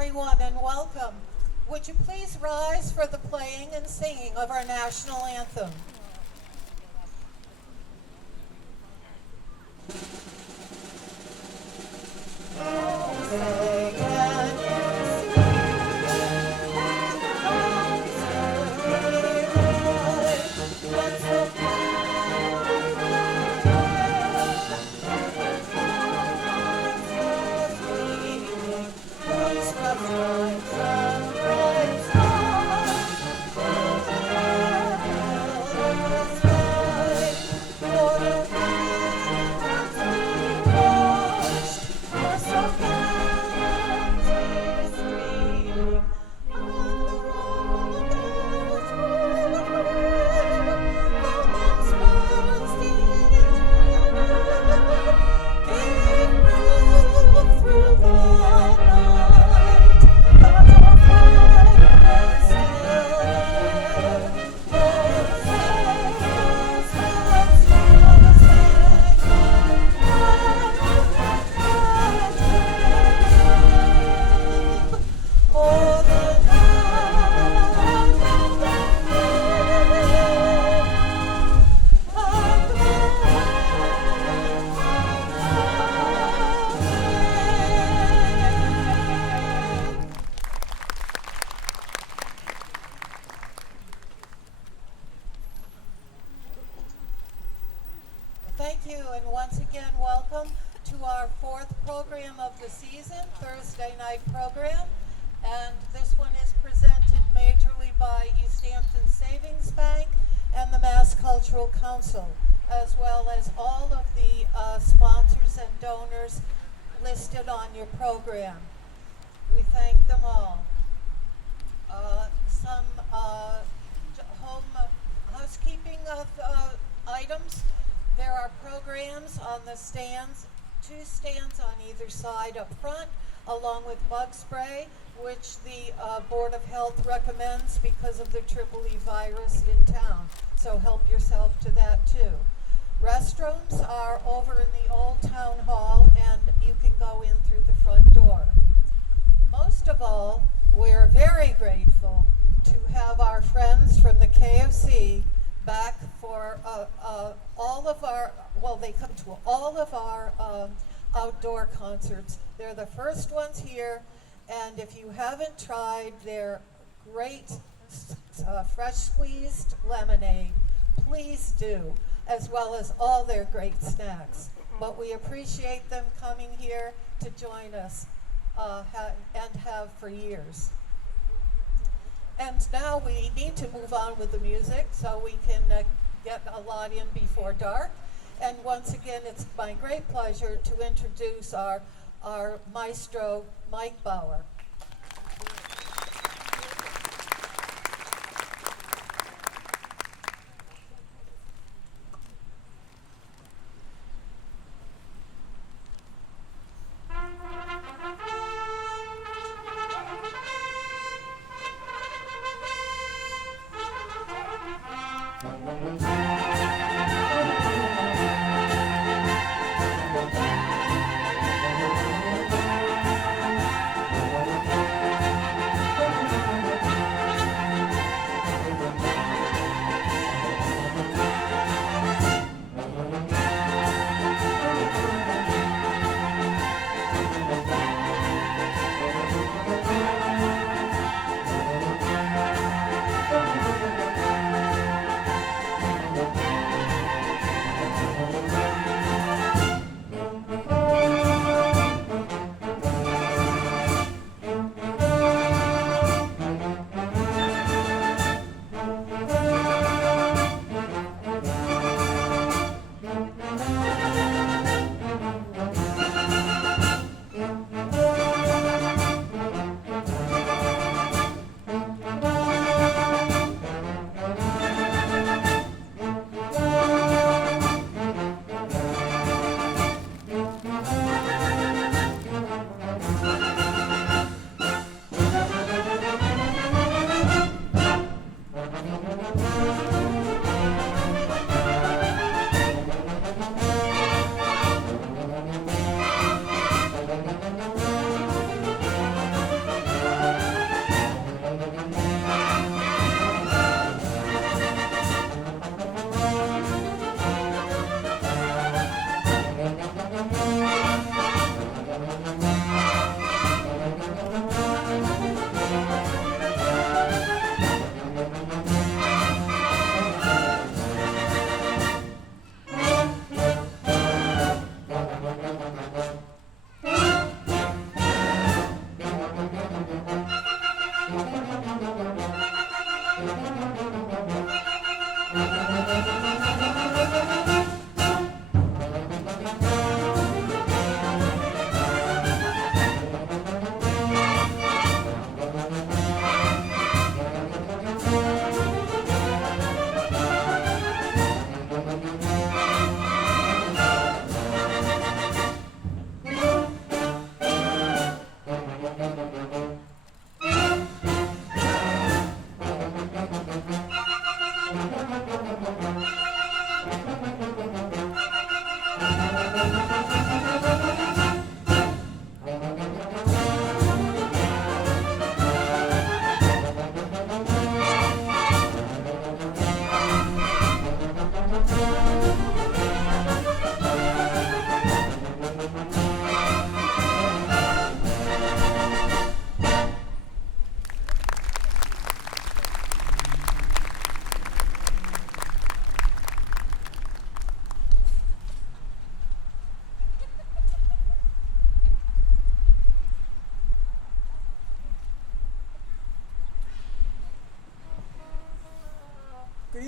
everyone, and welcome. Would you please rise for the playing and singing of our national anthem? Thank you, and once again, welcome to our fourth program of the season, Thursday night program. And this one is presented majorly by East Hampton Savings Bank and the Mass Cultural Council, as well as all of the sponsors and donors listed on your program. We thank them all. Some home housekeeping of items. There are programs on the stands, 2 stands on either side up front, along with bug spray, which the Board of Health recommends because of the triple E virus in town. So help yourself to that too. Restrooms are over in the old town hall, and you can go in through the front door. Most of all, we're very grateful to have our friends from the KFC back for all of our, well, they come to all of our outdoor concerts. They're the first ones here, and if you haven't tried their great fresh squeezed lemonade, please do, as well as all their great snacks. But we appreciate them coming here to join us and have for years. And now we need to move on with the music so we can get a lot in before dark. And once again, it's my great pleasure to introduce our maestro, Mike Bauer.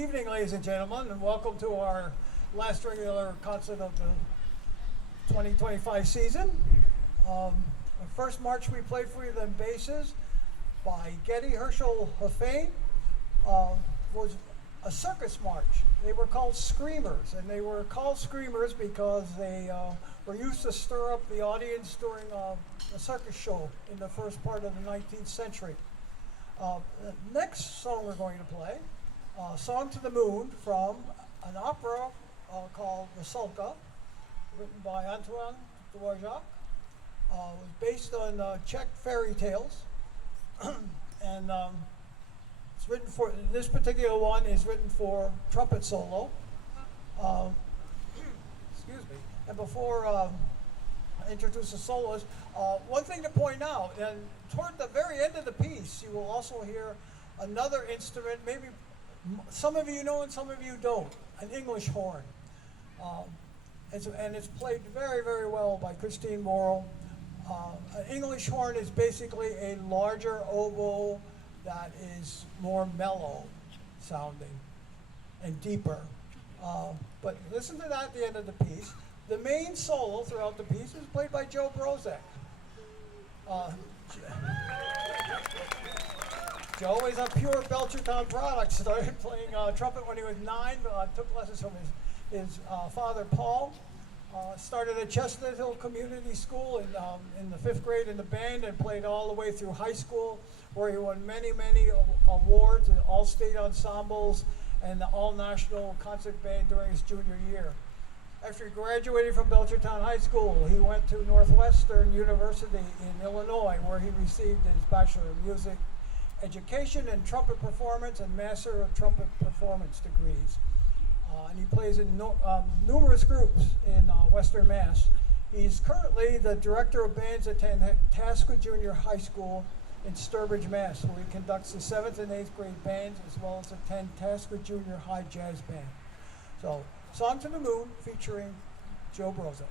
evening, ladies and gentlemen, and welcome to our last regular concert of the 2025 season. The first march we played for you, then Basses, by Getty Herschel Hafane, was a circus march. They were called screamers, and they were called screamers because they were used to stir up the audience during a circus show in the first part of the 19th century. The next song we're going to play, Song to the Moon, from an opera called The Sulka, written by Antoine Dvorak. Was based on Czech fairy tales, and it's written for, this particular one is written for trumpet solo. Excuse me. And before I introduce the soloist, one thing to point out, and toward the very end of the piece, you will also hear another instrument, maybe some of you know and some of you don't, an English horn. And it's played very, very well by Christine Morrow. An English horn is basically a larger oboe that is more mellow sounding and deeper. But listen to that at the end of the piece. The main solo throughout the piece is played by Joe Brozak. Joe is a pure Belchertown product. Started playing trumpet when he was 9. Took lessons from his father, Paul. Started at Chestnut Hill Community School in the 5th grade in the band, and played all the way through high school, where he won many, many awards in all-state ensembles and the all-national concert band during his junior year. After he graduated from Belchertown High School, he went to Northwestern University in Illinois, where he received his Bachelor of Music Education in Trumpet Performance and Master of Trumpet Performance degrees. And he plays in numerous groups in Western Mass. He's currently the director of bands at Tasca Junior High School in Sturbridge, Mass, where he conducts the 7th and 8th grade bands, as well as attend Tasca Junior High Jazz Band. So, Song to the Moon, featuring Joe Brozak.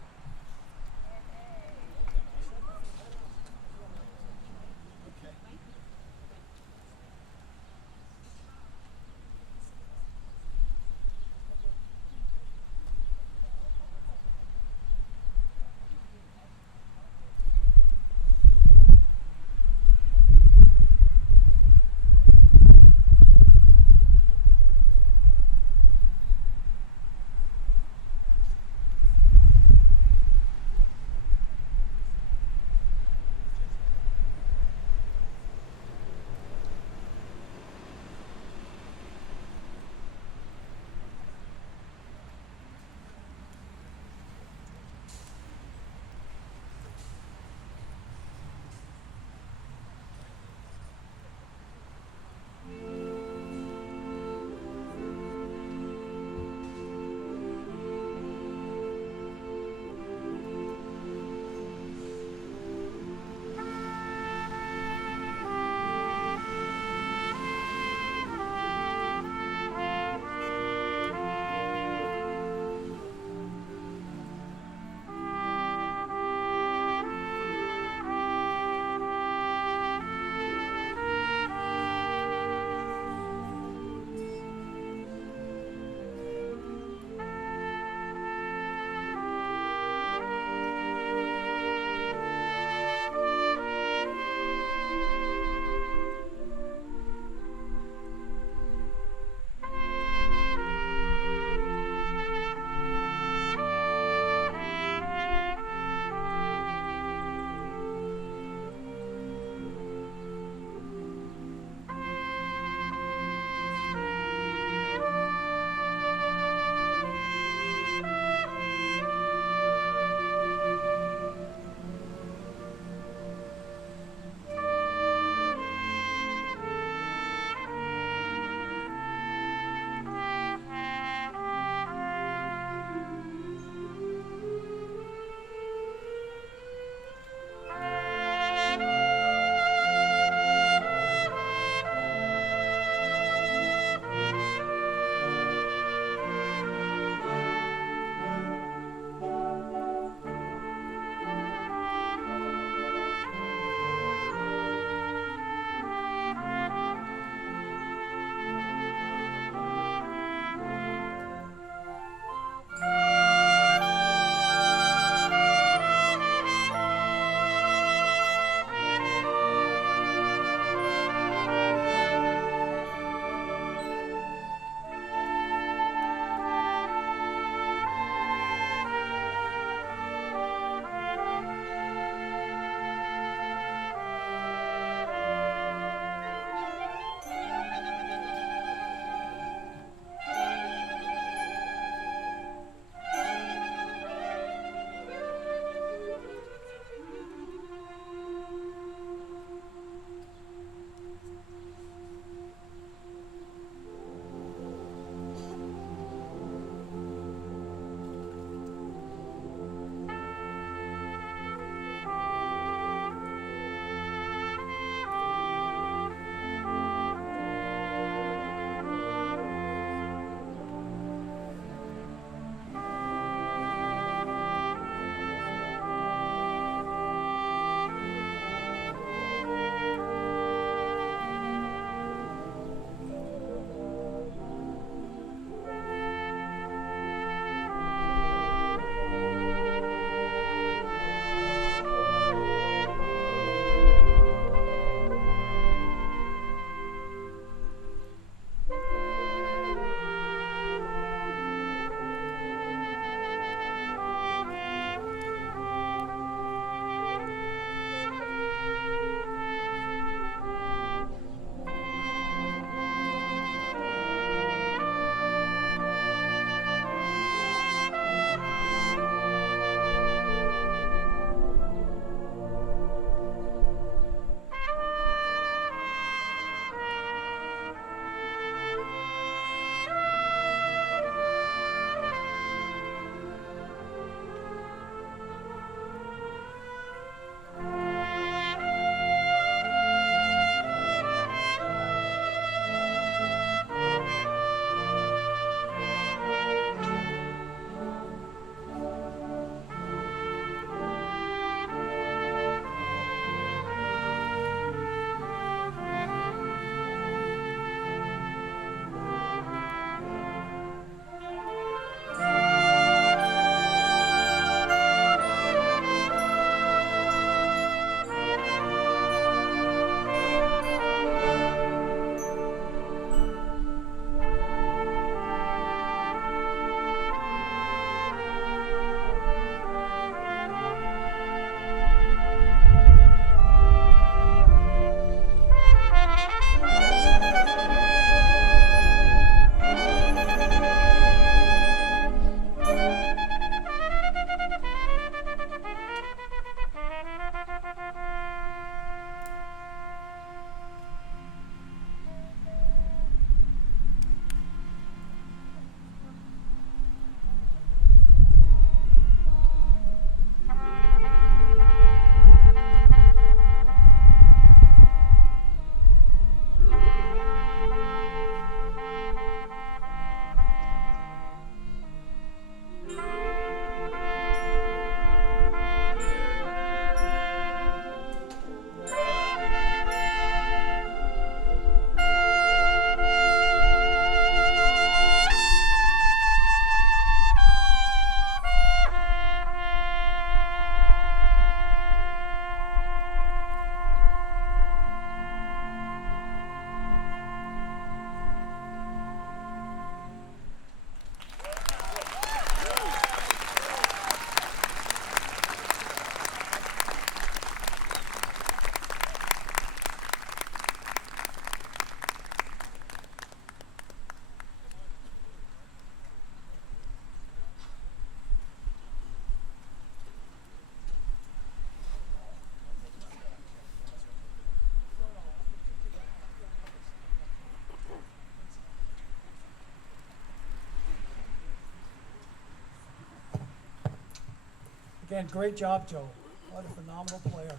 Again, great job, Joe. What a phenomenal player.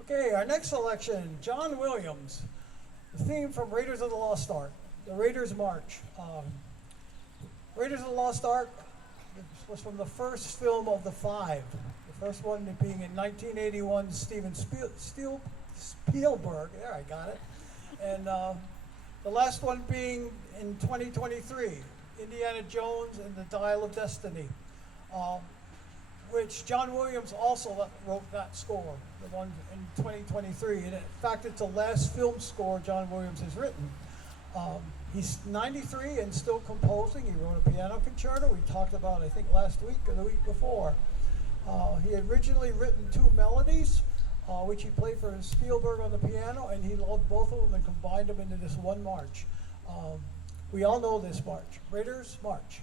Okay, our next selection, John Williams. The theme from Raiders of the Lost Ark, the Raiders March. Raiders of the Lost Ark was from the first film of the five. The first one being in 1981, Steven Spielberg, there I got it. And the last one being in 2023, Indiana Jones and the Dial of Destiny, which John Williams also wrote that score, the one in 2023. And in fact, it's the last film score John Williams has written. He's 93 and still composing. He wrote a piano concerto we talked about, I think, last week or the week before. He had originally written two melodies, which he played for Spielberg on the piano, and he loved both of them and combined them into this one march. We all know this march, Raiders March.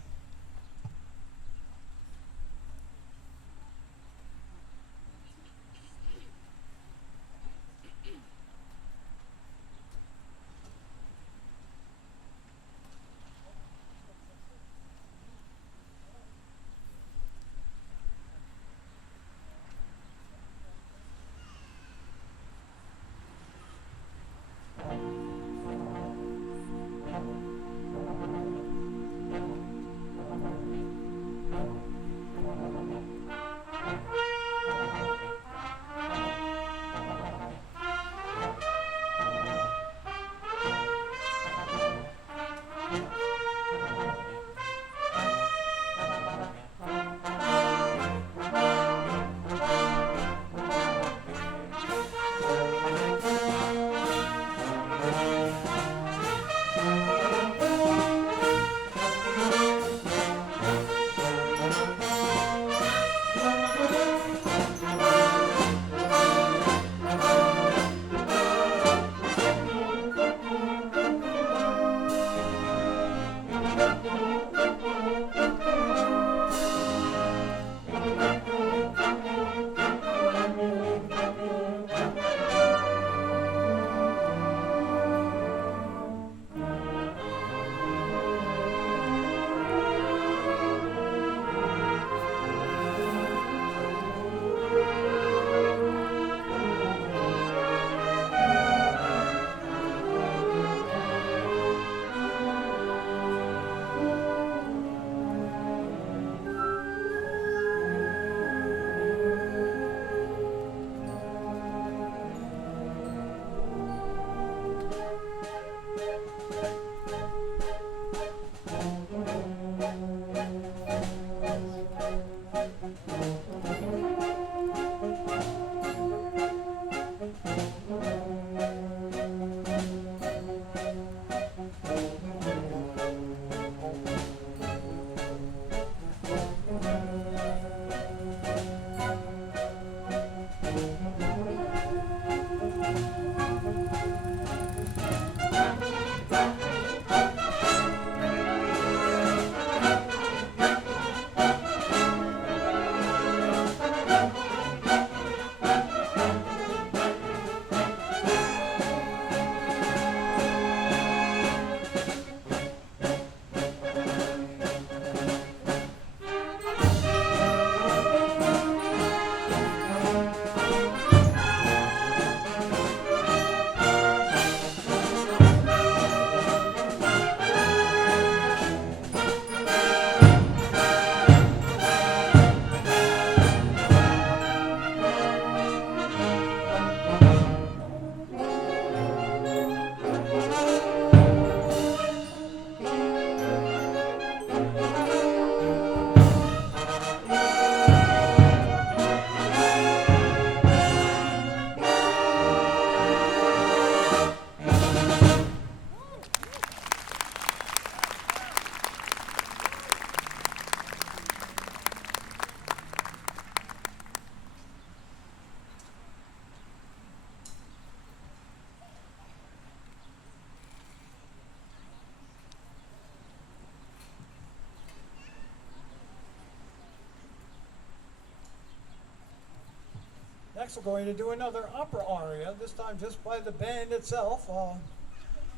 Next, we're going to do another opera aria, this time just by the band itself,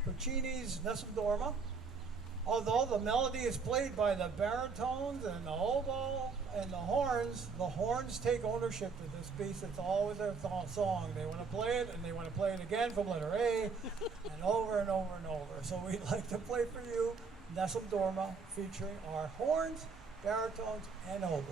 Puccini's Nessun Dorma. Although the melody is played by the baritones and the oboe and the horns take ownership of this piece. It's always their song. They want to play it, and they want to play it again from letter A, and over and over and over. So we'd like to play for you Nessun Dorma, featuring our horns, baritones, and oboe.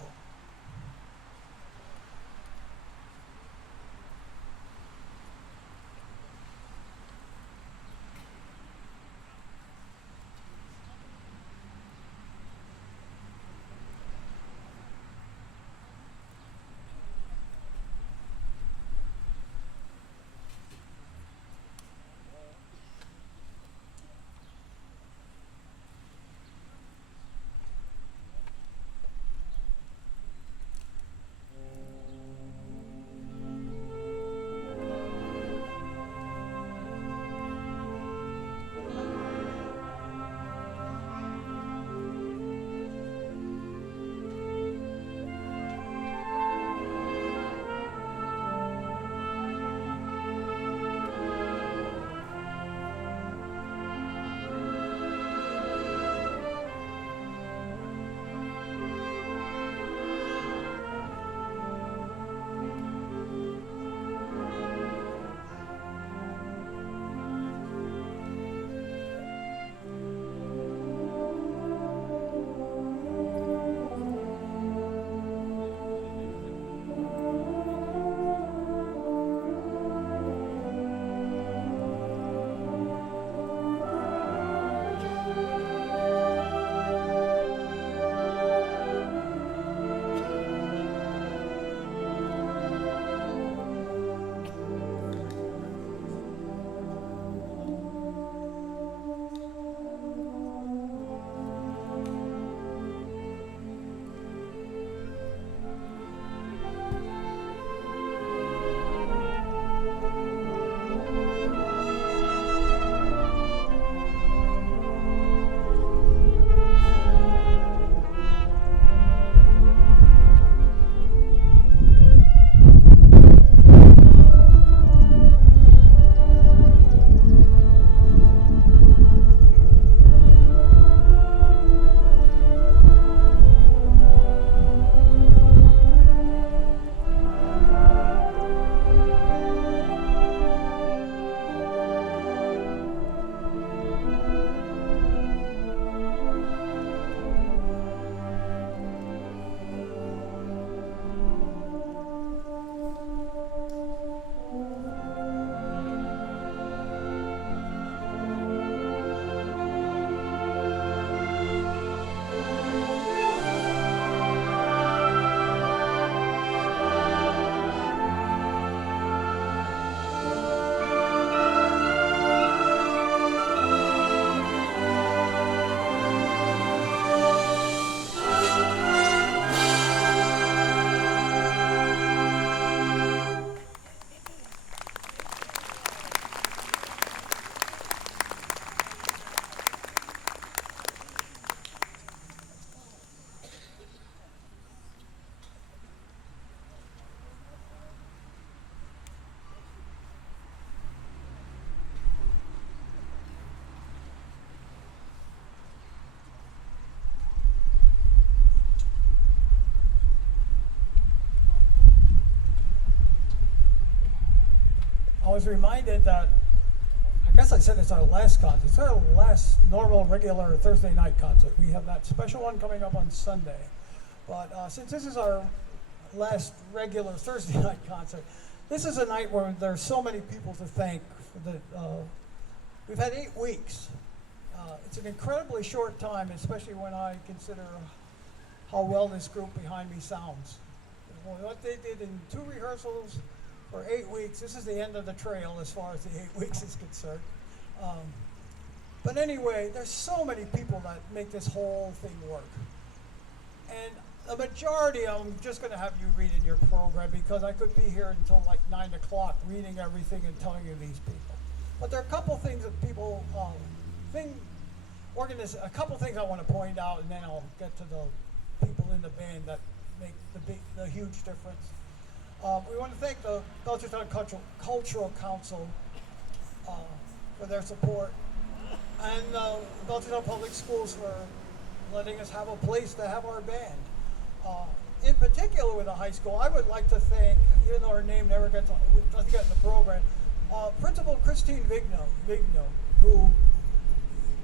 I was reminded that, I guess I said it's our last concert. It's our last normal, regular Thursday night concert. We have that special one coming up on Sunday. But since this is our last regular Thursday night concert, this is a night where there's so many people to thank. We've had 8 weeks. It's an incredibly short time, especially when I consider how well this group behind me sounds. What they did in 2 rehearsals for 8 weeks, this is the end of the trail as far as the 8 weeks is concerned. But anyway, there's so many people that make this whole thing work. And the majority of them, I'm just going to have you read in your program because I could be here until like 9 o'clock reading everything and telling you these people. But there are a couple things that people, a couple things I want to point out, and then I'll get to the people in the band that make the huge difference. We want to thank the Belchertown Cultural Council for their support. and Belchertown Public Schools for letting us have a place to have our band. In particular with the high school, I would like to thank, even though her name never doesn't get in the program, Principal Christine Vigno, who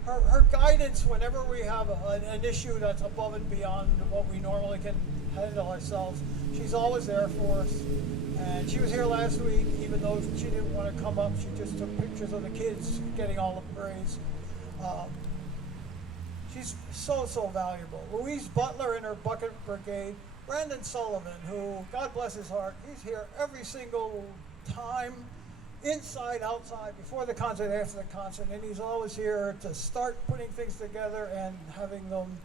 her guidance whenever we have an issue that's above and beyond what we normally can handle ourselves, she's always there for us. And she was here last week, even though she didn't want to come up. She just took pictures of the kids getting all the praise. She's so valuable. Louise Butler and her Bucket Brigade. Brandon Sullivan, who, God bless his heart, he's here every single time, inside, outside, before the concert, after the concert, and he's always here to start putting things together and having them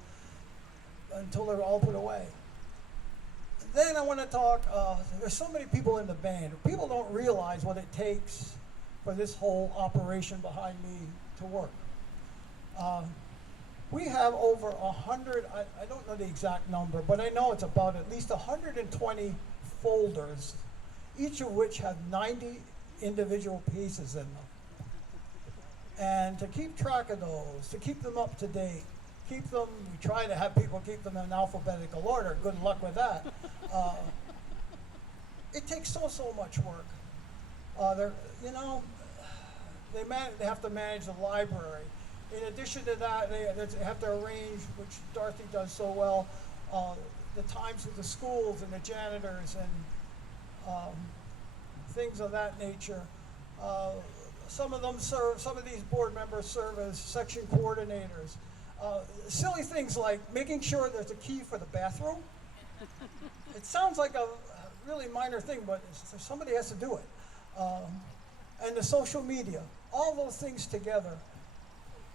until they're all put away. Then I want to talk, there's so many people in the band. People don't realize what it takes for this whole operation behind me to work. We have over 100, I don't know the exact number, but I know it's about at least 120 folders, each of which have 90 individual pieces in them. And to keep track of those, to keep them up to date, we try to have people keep them in alphabetical order. Good luck with that. It takes so much work. They have to manage the library. In addition to that, they have to arrange, which Dorothy does so well, the times with the schools and the janitors and things of that nature. Some of these board members serve as section coordinators. Silly things like making sure there's a key for the bathroom. It sounds like a really minor thing, but somebody has to do it. And the social media, all those things together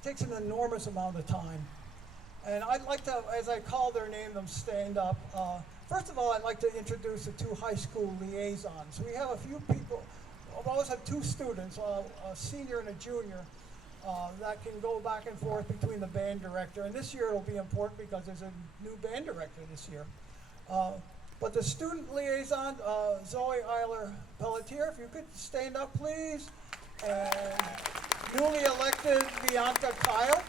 takes an enormous amount of time. And I'd like to, as I call their name, them stand up. First of all, I'd like to introduce the two high school liaisons. We have a few people, I've always had two students, a senior and a junior, that can go back and forth between the band director. And this year it'll be important because there's a new band director this year. But the student liaison, Zoe Eiler Pelletier, if you could stand up, please. And newly elected Bianca Kyle.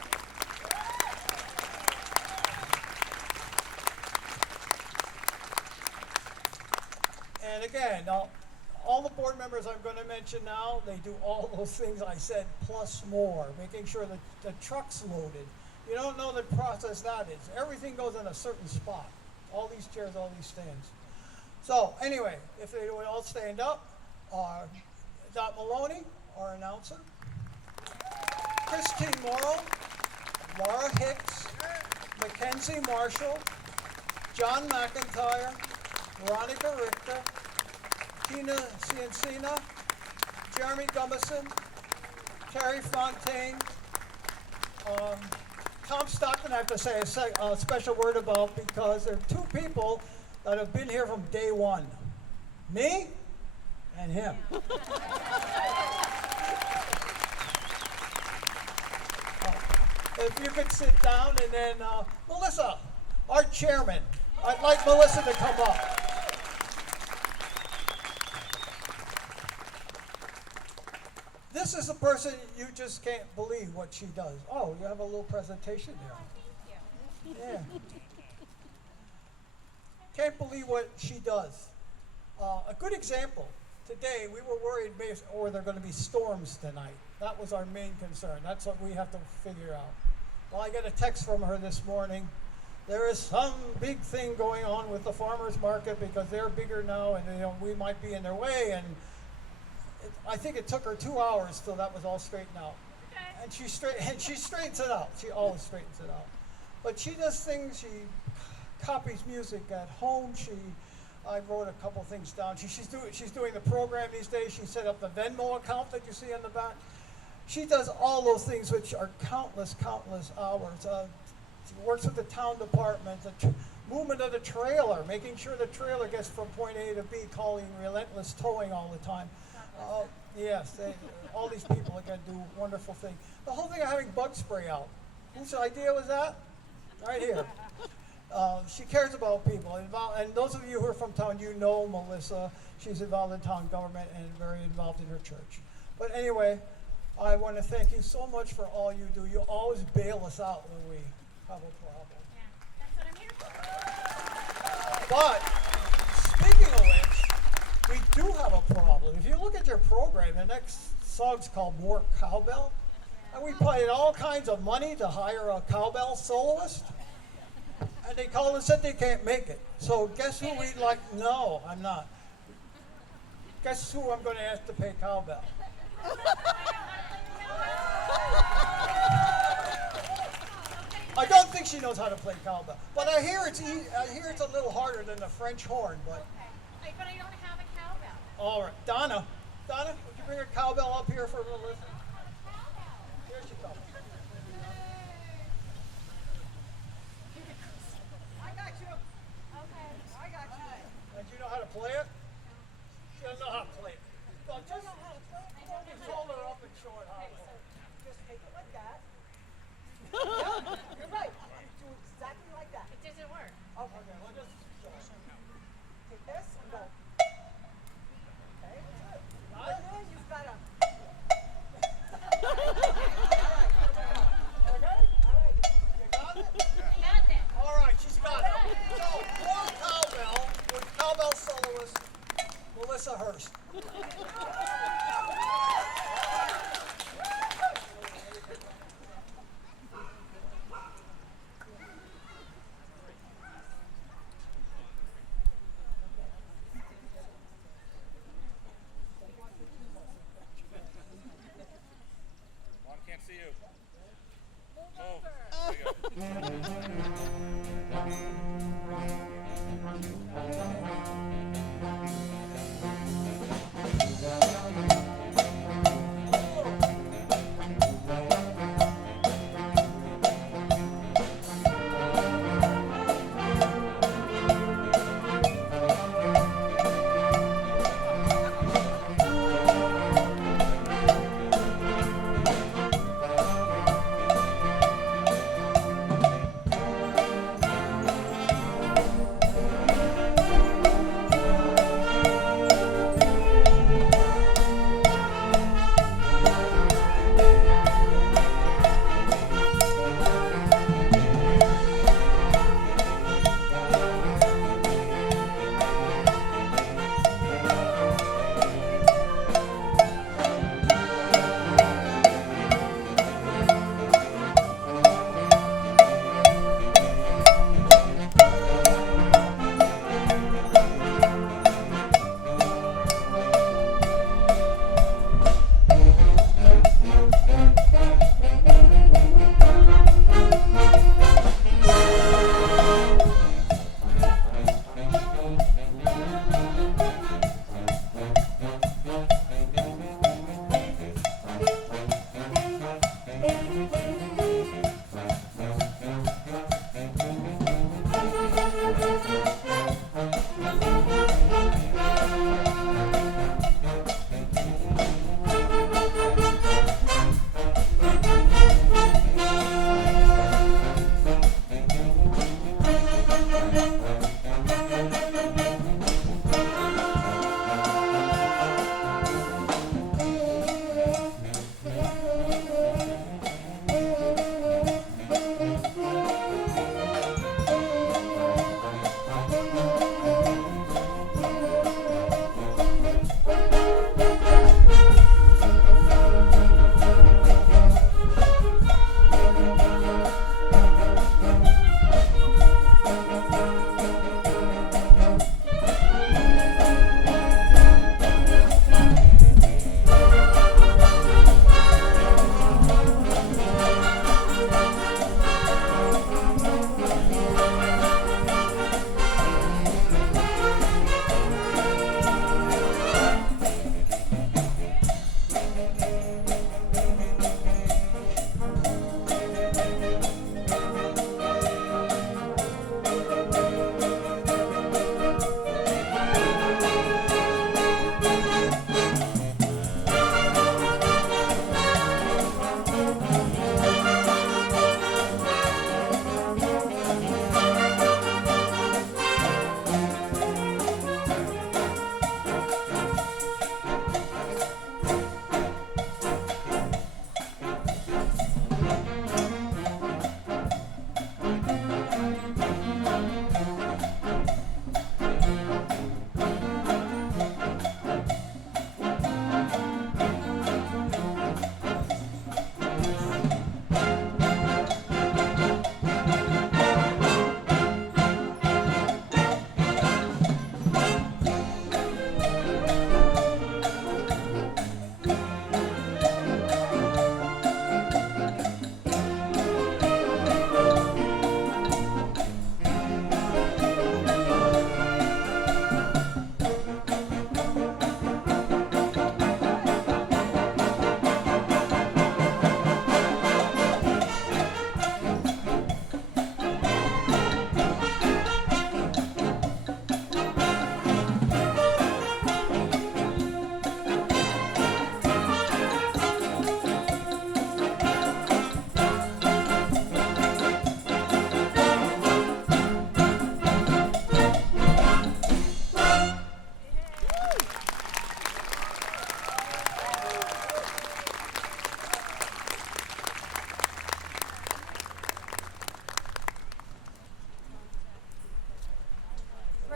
And again, all the board members I'm going to mention now, they do all those things I said plus more, making sure that the truck's loaded. You don't know the process that is. Everything goes in a certain spot. All these chairs, all these stands. So anyway, if they would all stand up, Dot Maloney, our announcer, Christine Morrow, Laura Hicks, Mackenzie Marshall, John McIntyre, Veronica Richter, Tina Ciancina, Jeremy Gumison, Terry Fontaine, Tom Stockton I have to say a special word about because there are two people that have been here from day one. Me and him. If you could sit down and then, Melissa, our chairman. I'd like Melissa to come up. This is a person you just can't believe what she does. Oh, you have a little presentation there. Yeah. Can't believe what she does. A good example. Today, we were worried there are going to be storms tonight. That was our main concern. That's what we have to figure out. Well, I got a text from her this morning. There is some big thing going on with the farmers market because they're bigger now and we might be in their way. And I think it took her 2 hours till that was all straightened out. Okay. And she straightens it out. She always straightens it out. But she does things. She copies music at home. I wrote a couple things down. She's doing the program these days. She set up the Venmo account that you see on the back. She does all those things, which are countless hours. She works with the town department, the movement of the trailer, making sure the trailer gets from point A to B, calling relentless towing all the time. Yes, all these people are going to do wonderful things. The whole thing of having bug spray out. Whose idea was that? Right here. She cares about people. And those of you who are from town, you know Melissa. She's involved in town government and very involved in her church. But anyway, I want to thank you so much for all you do. You always bail us out when we have a problem. Yeah, that's what I'm here for. But speaking of which, we do have a problem. If you look at your program, the next song's called More Cowbell. And we paid all kinds of money to hire a cowbell soloist. And they called and said they can't make it. So guess who we'd like? No, I'm not. Guess who I'm going to ask to pay cowbell? I don't think she knows how to play cowbell. But I hear it's a little harder than the French horn. But Okay, but I don't have a cowbell. all right, Donna, would you bring a cowbell up here for a little listen? Here she comes. I got you. Okay. I got you. And you know how to play it? She doesn't know how to play it. So just hold your shoulder up and show her how to play it. Just take it like that. Yeah, you're right. Do exactly like that. It doesn't work. Okay. Okay, we'll just show her. Take this and go. Okay, that's good. But then you've got to. All right,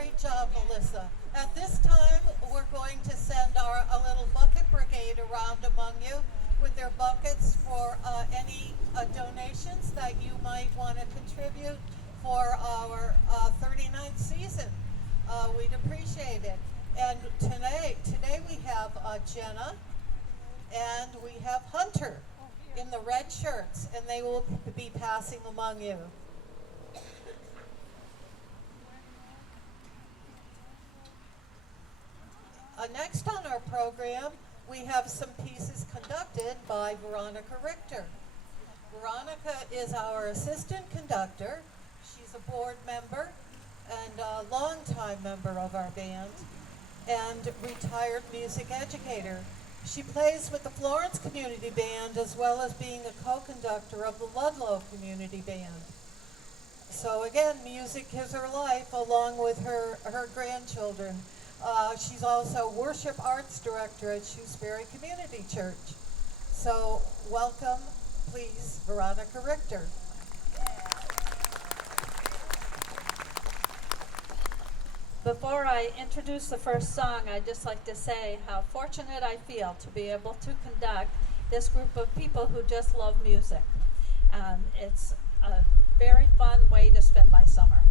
Great job, Melissa. At this time, we're going to send a little bucket brigade around among you with their buckets for any donations that you might want to contribute for our 39th season. We'd appreciate it. And today we have Jenna and we have Hunter in the red shirts, and they will be passing among you. Next on our program, we have some pieces conducted by Veronica Richter. Veronica is our assistant conductor. She's a board member and a longtime member of our band and retired music educator. She plays with the Florence Community Band as well as being a co-conductor of the Ludlow Community Band. So again, music is her life along with her grandchildren. She's also worship arts director at Shrewsbury Community Church. So welcome, please, Veronica Richter. Before I introduce the first song, I'd just like to say how fortunate I feel to be able to conduct this group of people who just love music. It's a very fun way to spend my summer.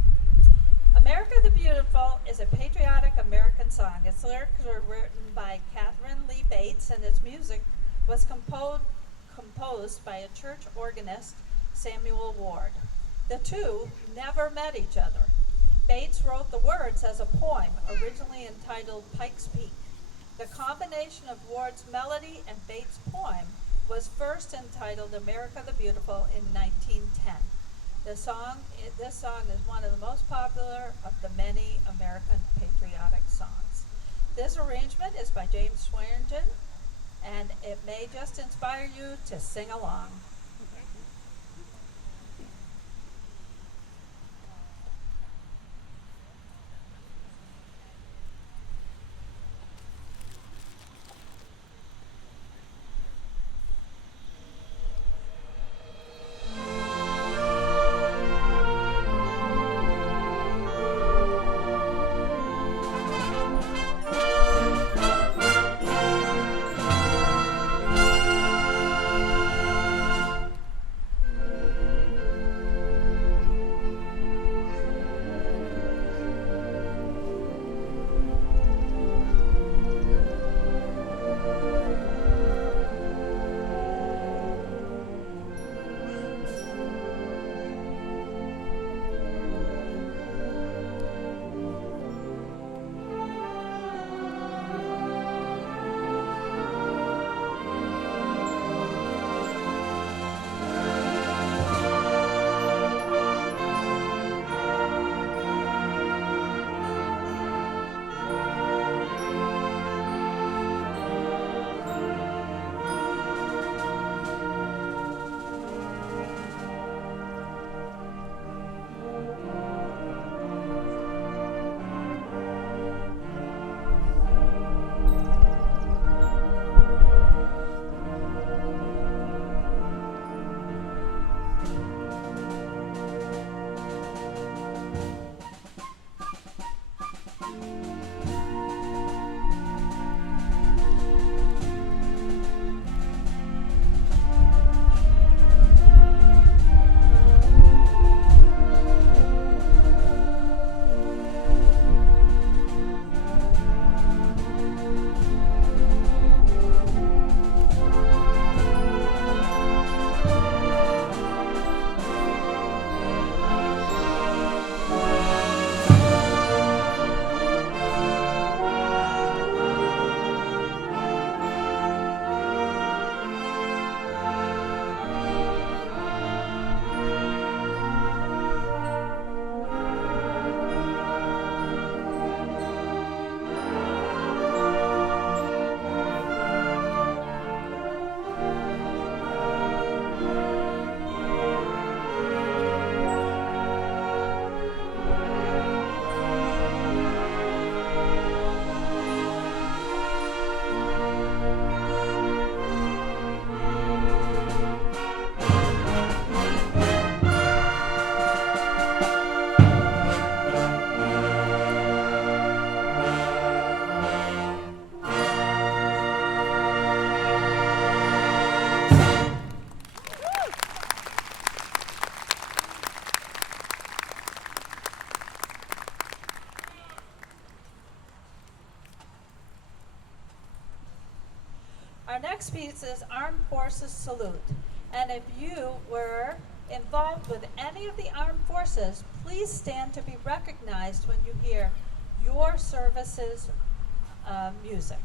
America the Beautiful is a patriotic American song. Its lyrics were written by Catherine Lee Bates, and its music was composed by a church organist, Samuel Ward. The two never met each other. Bates wrote the words as a poem, originally entitled Pike's Peak. The combination of Ward's melody and Bates' poem was first entitled America the Beautiful in 1910. This song is one of the most popular of the many American patriotic songs. This arrangement is by James Swearingen, and it may just inspire you to sing along. Our next piece is Armed Forces Salute. And if you were involved with any of the armed forces, please stand to be recognized when you hear your service's music.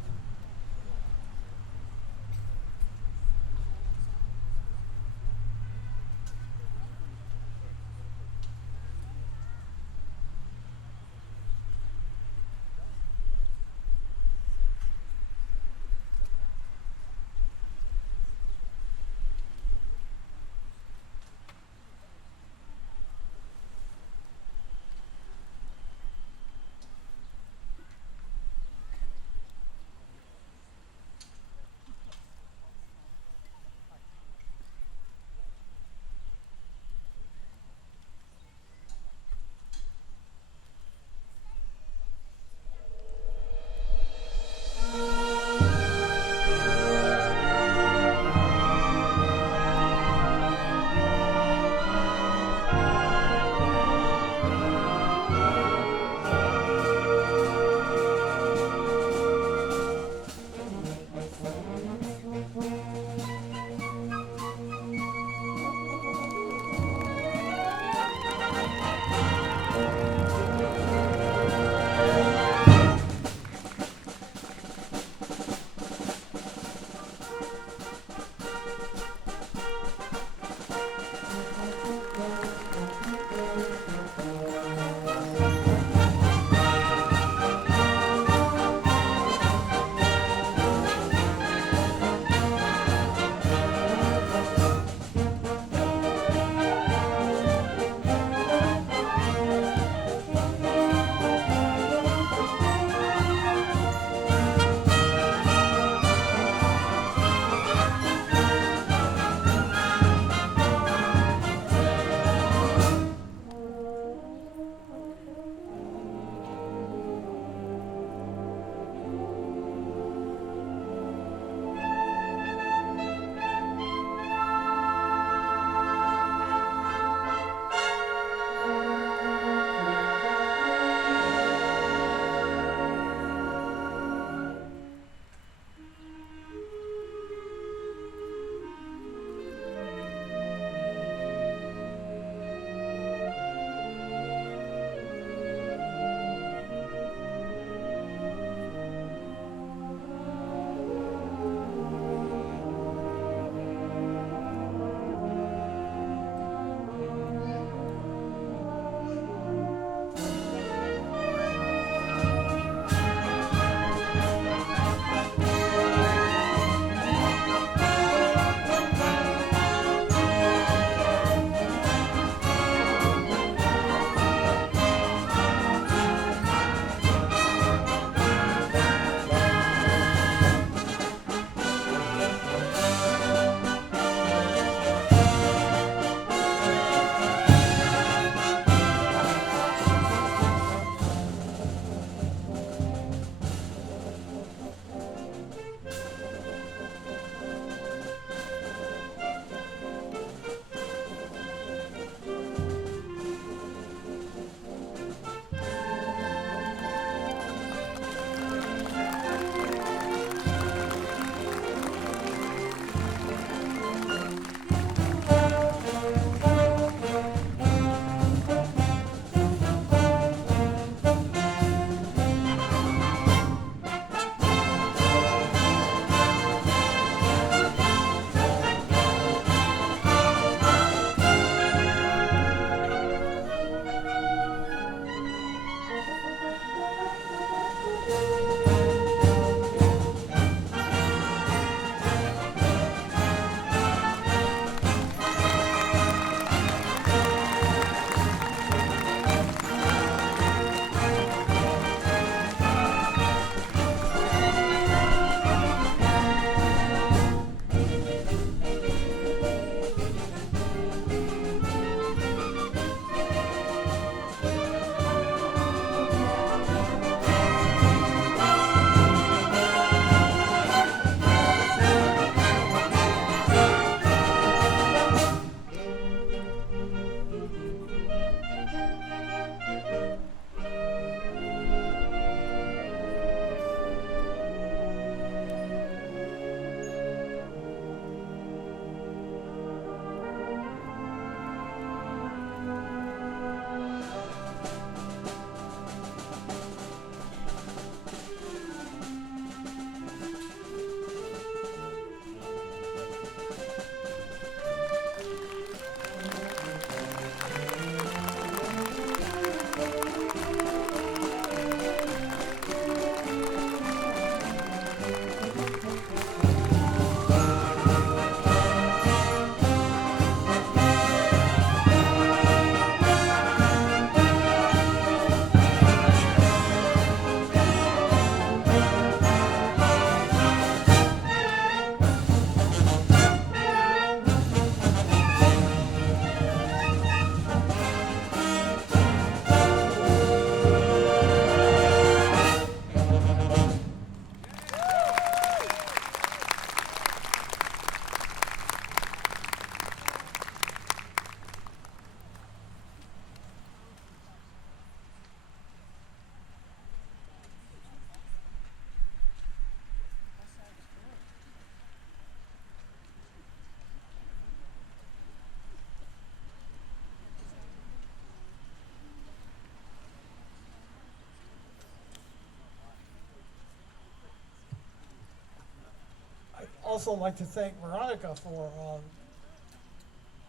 also like to thank Veronica for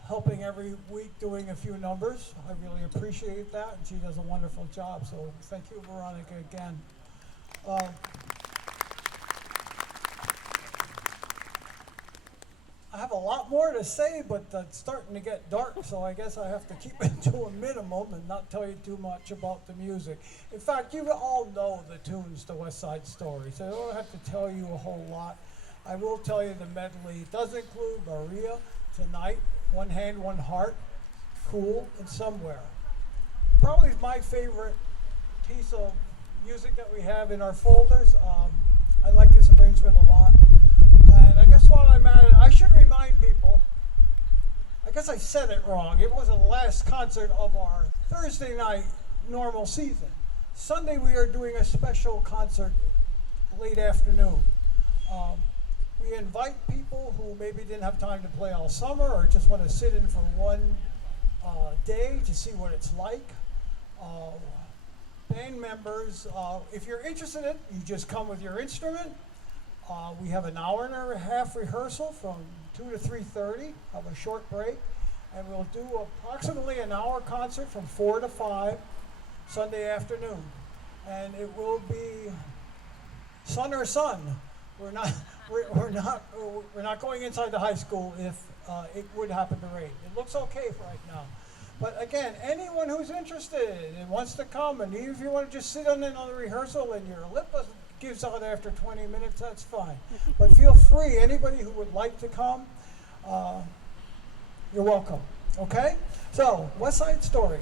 helping every week doing a few numbers. I really appreciate that, and she does a wonderful job. So thank you, Veronica, again. I have a lot more to say, but it's starting to get dark, so I guess I have to keep it to a minimum and not tell you too much about the music. In fact, you all know the tunes to West Side Story, so I don't have to tell you a whole lot. I will tell you the medley does include Maria, Tonight, One Hand, One Heart, Cool, and Somewhere. Probably my favorite piece of music that we have in our folders. I like this arrangement a lot. And I guess while I'm at it, I should remind people, I guess I said it wrong. It was the last concert of our Thursday night normal season. Sunday we are doing a special concert late afternoon. We invite people who maybe didn't have time to play all summer or just want to sit in for one day to see what it's like. Band members, if you're interested in it, you just come with your instrument. We have an hour and a half rehearsal from 2 to 3:30, have a short break, and we'll do approximately an hour concert from 4 to 5 Sunday afternoon. And it will be sun or sun. We're not going inside the high school if it would happen to rain. It looks okay for right now. But again, anyone who's interested and wants to come, and even if you want to just sit on another rehearsal and your lip doesn't gives out after 20 minutes, that's fine. But feel free, anybody who would like to come, you're welcome, okay? So, West Side Story.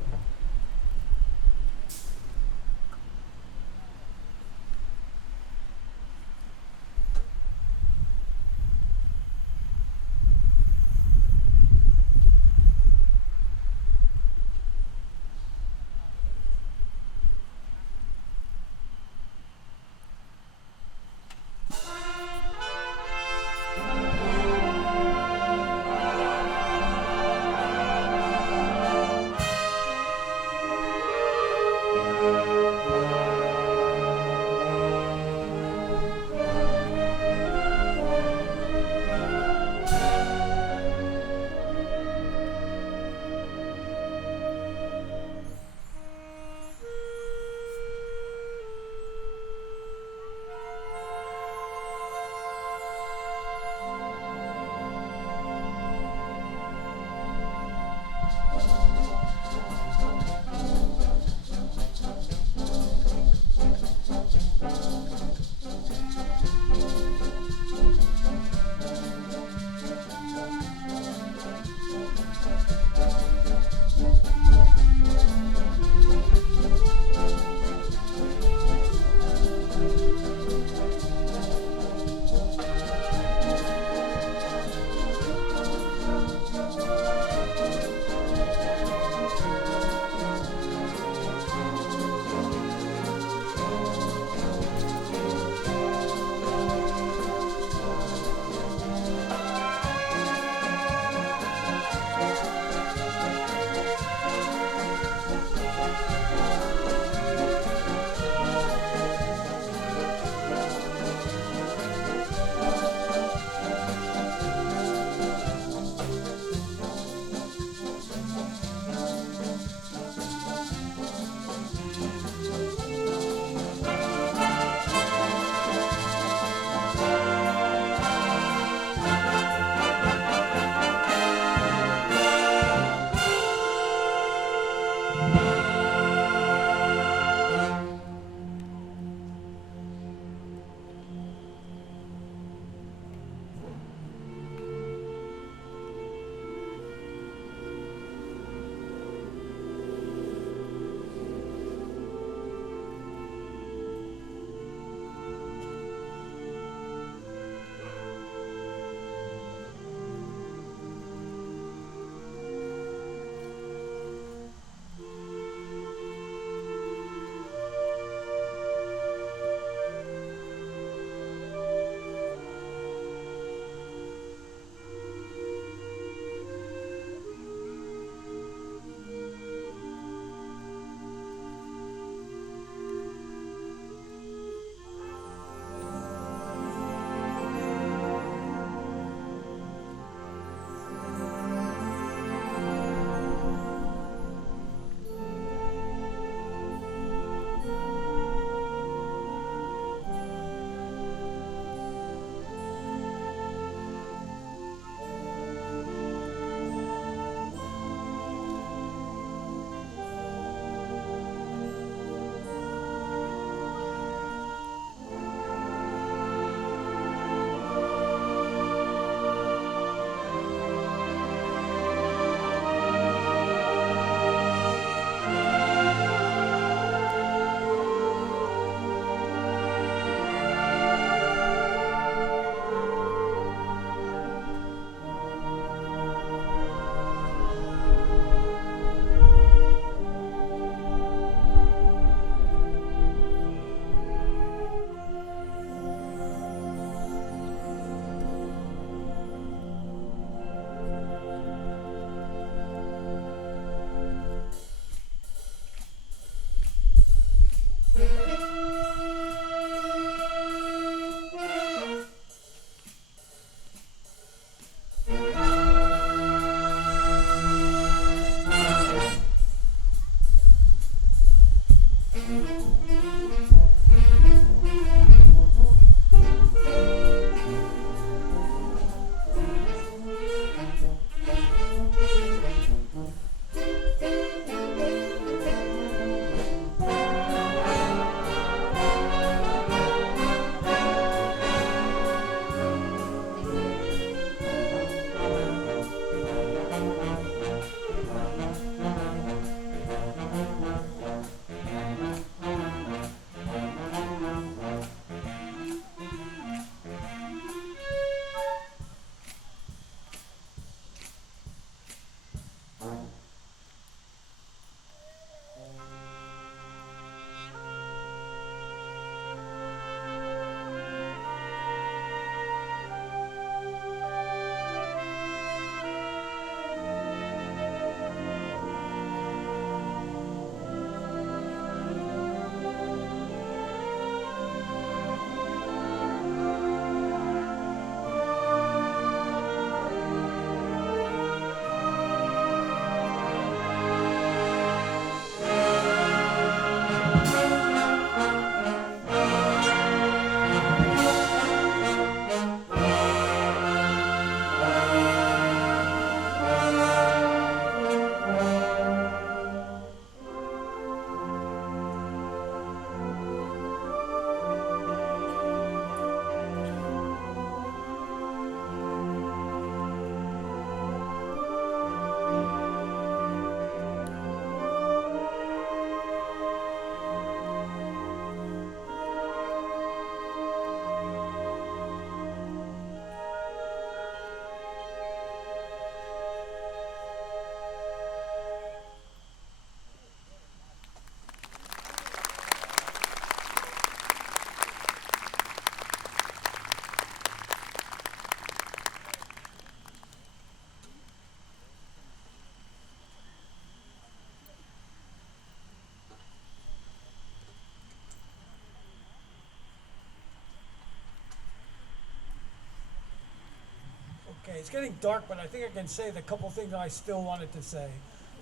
it's getting dark, but I think I can say the couple things I still wanted to say.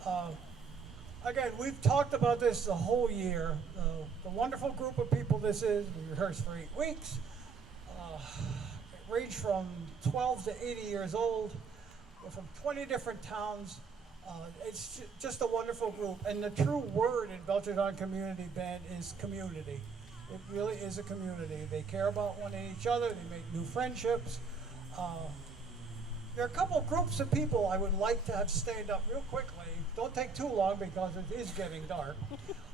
Uh, Again, we've talked about this the whole year. The wonderful group of people this is. We rehearsed for 8 weeks. It ranged from 12 to 80 years old. We're from 20 different towns. It's just a wonderful group. And the true word in Belchertown Community Band is community. It really is a community. They care about one and each other. They make new friendships. There are a couple groups of people I would like to have stand up real quickly. Don't take too long because it is getting dark.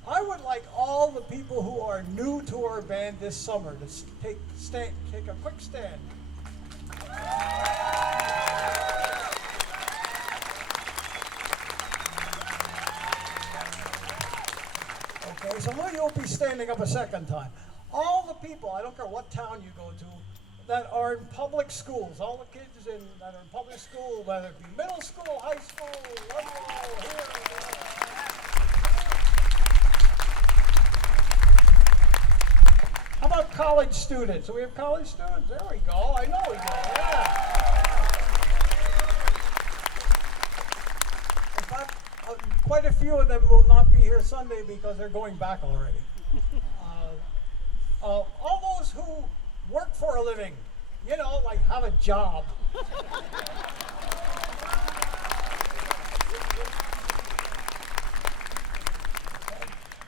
I would like all the people who are new to our band this summer to take a quick stand. Okay, some of you will be standing up a second time. All the people, I don't care what town you go to, that are in public schools, all the kids that are in public school, whether it be middle school, high school, level, here, there. How about college students? Do we have college students? There we go. I know we do. Yeah. In fact, quite a few of them will not be here Sunday because they're going back already. All those who work for a living, you know, like have a job.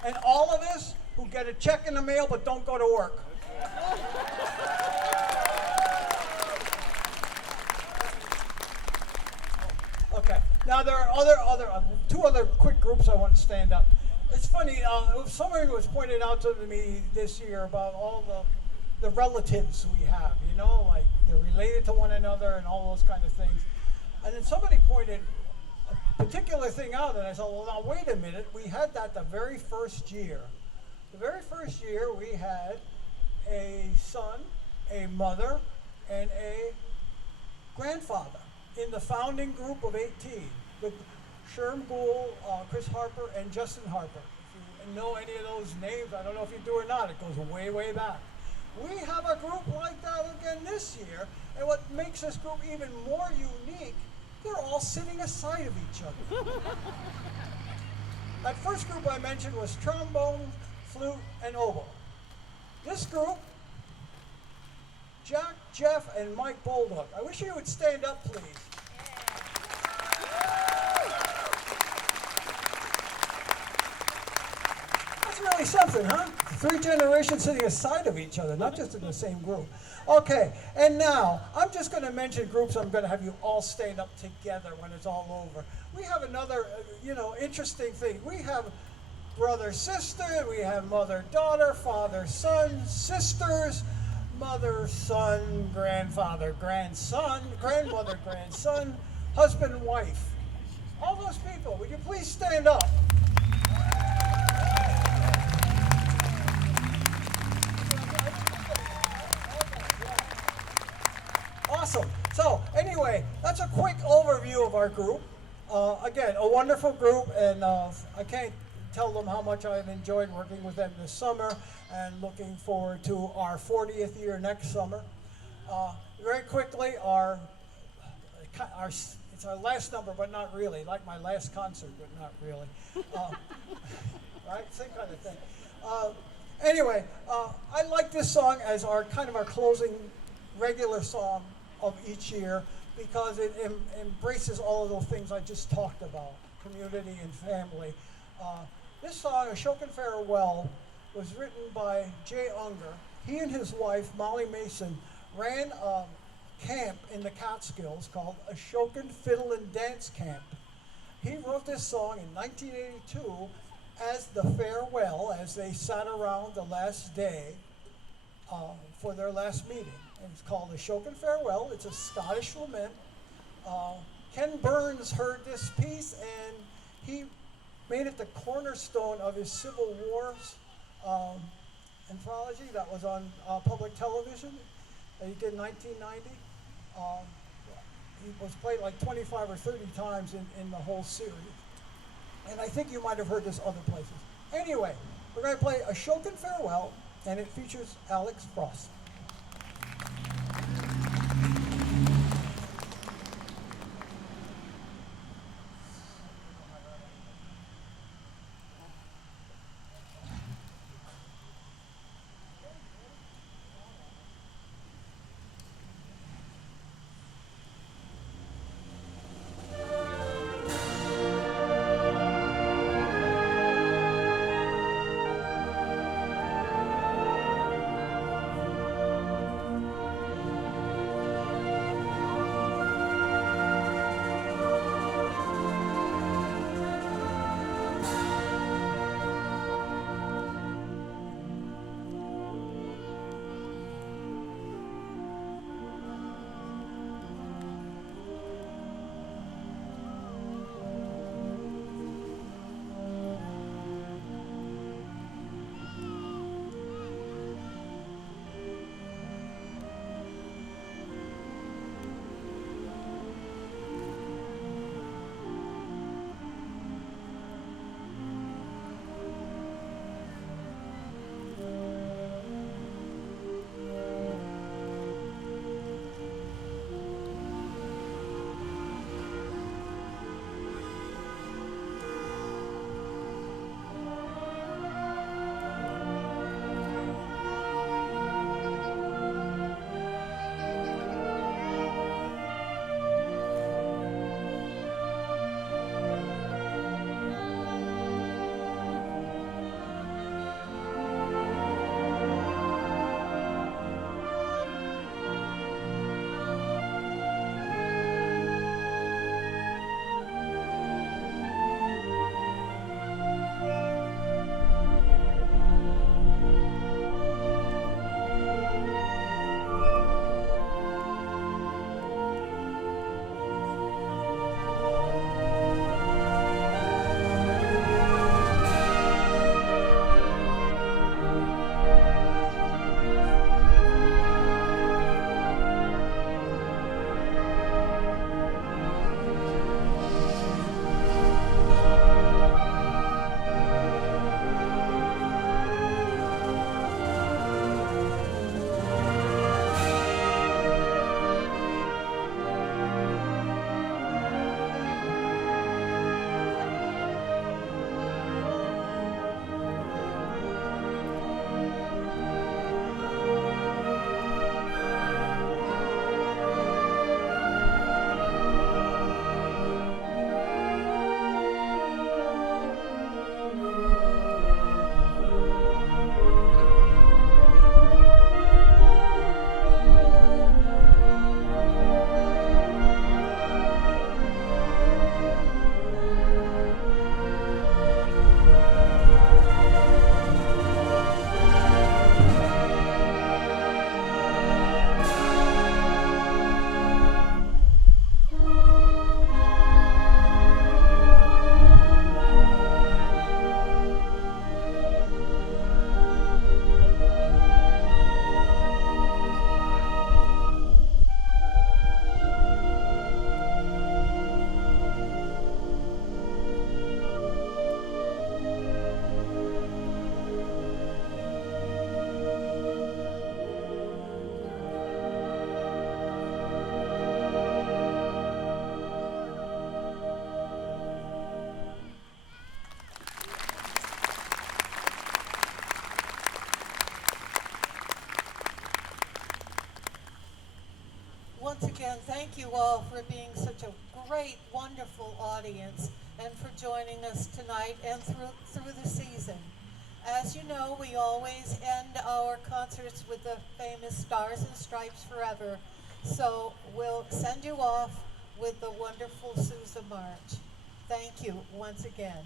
And all of us who get a check in the mail but don't go to work. Okay, now there are two other quick groups I want to stand up. It's funny, somebody was pointed out to me this year about all the relatives we have, you know, like they're related to one another and all those kind of things. And then somebody pointed a particular thing out, and I thought, well, now wait a minute, we had that the very first year. The very first year we had a son, a mother, and a grandfather in the founding group of 18 with Sherm Gould, Chris Harper, and Justin Harper. If you know any of those names, I don't know if you do or not, it goes way, way back. We have a group like that again this year, and what makes this group even more unique, they're all sitting aside of each other. That first group I mentioned was trombone, flute, and oboe. This group, Jack, Jeff, and Mike Bolduc. I wish you would stand up, please. That's really something, huh? 3 generations sitting aside of each other, not just in the same group. Okay, and now, I'm just going to mention groups I'm going to have you all stand up together when it's all over. We have another, interesting thing. We have brother-sister, we have mother-daughter, father-son, sisters, mother-son, grandfather-grandson, grandmother-grandson, husband-wife. All those people, would you please stand up? Awesome. So anyway, that's a quick overview of our group. Again, a wonderful group, and I can't tell them how much I've enjoyed working with them this summer, and looking forward to our 40th year next summer. Very quickly, it's our last number, but not really, like my last concert, but not really. Right, same kind of thing. Anyway, I like this song as our closing regular song of each year because it embraces all of those things I just talked about, community and family. This song, Ashokan Farewell, was written by Jay Unger. He and his wife, Molly Mason, ran a camp in the Catskills called Ashokan Fiddle and Dance Camp. He wrote this song in 1982 as the farewell, as they sat around the last day for their last meeting. And it's called Ashokan Farewell. It's a Scottish lament. Ken Burns heard this piece and he made it the cornerstone of his Civil Wars anthology that was on public television that he did in 1990. He was played like 25 or 30 times in the whole series. And I think you might have heard this other places. Anyway, we're going to play Ashokan Farewell, and it features Alex Frost. once again, thank you all for being such a great, wonderful audience and for joining us tonight and through the season. As you know, we always end our concerts with the famous Stars and Stripes Forever. So we'll send you off with the wonderful Sousa March. Thank you once again.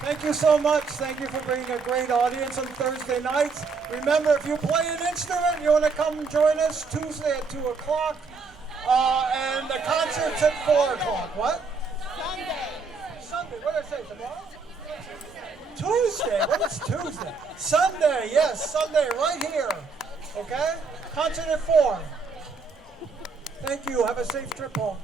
Thank you so much. Thank you for bringing a great audience on Thursday nights. Remember, if you play an instrument, you want to come join us Tuesday at 2 o'clock. And the concert's at 4 o'clock. What? Sunday. Sunday. What did I say? Tomorrow? Sunday, yes, Sunday, right here. Okay? Concert at 4. Thank you. Have a safe trip home.